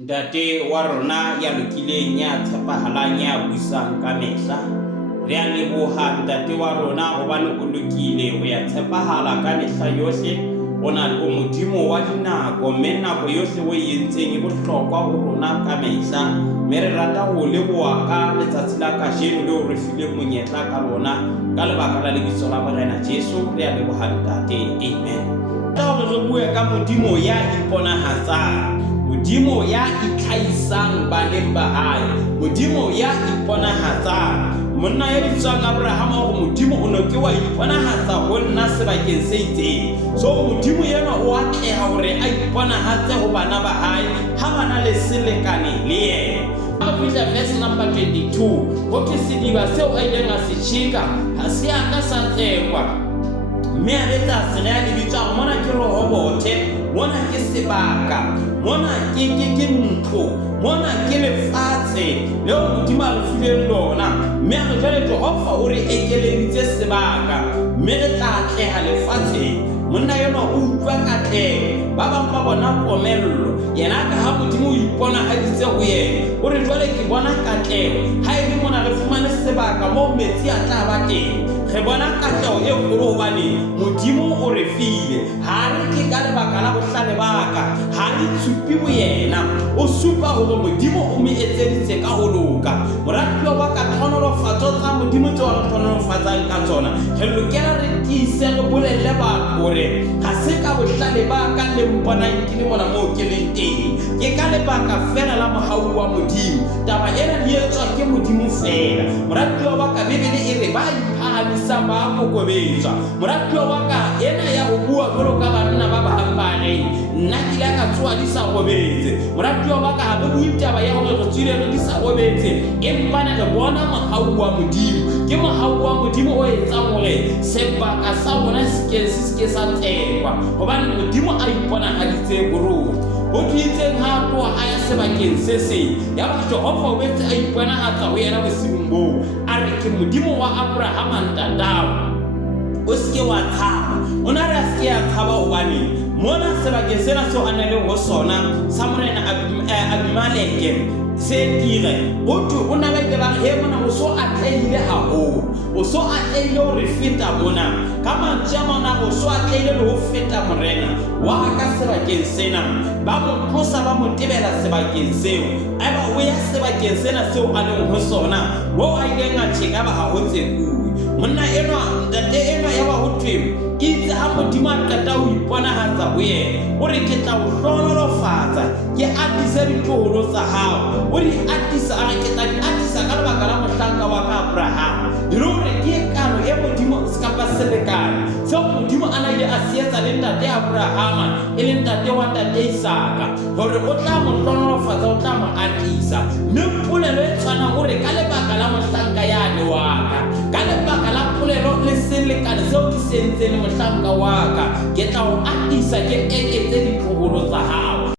Ntate wa rona ya lokileng ya tshepahalang ya buisang ka mehla, re a leboha ntate wa rona hobane o lokile ho ya tshepahala ka mehla yohle. O na le modimo wa dinako, mme nako yohle o e entseng e bohlokwa ho rona ka mehla. Mme re rata ho leboha ka letsatsi la kajeno leo re fileng monyetla ka lona ka lebaka la lebitso la Morena Jesu. Re a leboha ntate, amen. Hore re bue ka modimo ya iponahatsang, modimo ya itlhahisang baneng ba hae, modimo ya iponahatsang. Monna ya bitswang Abraham hore modimo o no ke wa iponahatsa ho nna sebakeng se itseng. So modimo yena o atleha hore a iponahatse ho bana ba hae ha bana le selekane le yena. Verse number 22, ho ke sediba seo a ileng a se tjheka ha se a ka sa tsekwa, mme a letsa se re a lebitswa mona ke rohobothe, mona ke sebaka, mona ke ntlo, mona ke lefatshe leo modimo a re fileng lona. Mme a re jwale Jehova o re ekeleditse sebaka, mme re tla atleha lefatsheng. Monna yona o utlwa katleho, ba bang ba bona komello, yena ka ha modimo o iponahaditse ho yena. O re jwale ke bona katleho ha ebe mona re fumane sebaka moo metsi a tla ba teng. Re bona katleho e kgolo hobane modimo o re file. Ha re ke ka lebaka la bohlale baka, ha re tshupi bo yena, o supa hore modimo o mo etseditse ka ho loka. Moratuwa wa ka, tlhonolofatso tsa modimo tseo re tlhonolofatsang ka tsona, re lokela re tiise re bolelle batho hore ha se ka bohlale ba ka le mponang ke le mona moo ke leng teng, ke ka lebaka fela la mohau wa modimo. Taba ena di etswa ke modimo fela. Moratuwa wa ka, Bebele e re ba iphahamisa ba kokobetswa. Moratuwa wa ka, ena ya ho bua jwalo ka banna ba bahampaneng, nna ke la ka tsoha di sa robetse. Moratuwa wa ka, ha re bue taba ya hore re tswile re di sa robetse, empa ne re bona mohau wa modimo. Ke mohau wa modimo o etsang hore sebaka sa rona se ke sa tsekwa, hobane modimo a iponahaditse ho rona. Ho itseng ha tloha a ya sebakeng se seng, ya ba Jehova o betse a iponahatsa ho yena bosiung boo, a re ke modimo wa Abraham ntatao. O seke wa tshaba, o na re a seke ya tshaba hobane mona sebakeng sena seo a na leng ho sona sa Morena Abimeleke se dire o na ba ba he mona o so atlehile haholo, o so atlehile ho re feta mona ka mantswe a mona, o so atlehile le ho feta morena wa ka sebakeng sena. Ba mo tlosa ba mo tebela sebakeng seo, eba o ya sebakeng sena seo a leng ho sona, mo a ileng a tjheka ba ha ho tsekuwe. Monna enwa ntate enwa ya ba ho thwe itse ha modimo a qeta ho iponahatsa ho yena, o re ke tla o hlonolofatsa, ke atisa ditloholo tsa hao. O di atisa, a ke tla di atisa ka lebaka la mohlanka wa ka Abraham. Hore ke kano e modimo skapa selekane seo modimo a na ile a se etsa le ntate Abrahama e le ntate wa ntate Isaka, hore o tla mo hlonolofatsa, o tla mo atisa. Mme polelo e tshwanang hore ka lebaka la mohlanka yane wa ka, ka lebaka la polelo le selekane seo ke se entseng mohlanka wa ka, ke tla o atisa, ke eketse ditloholo tsa hao.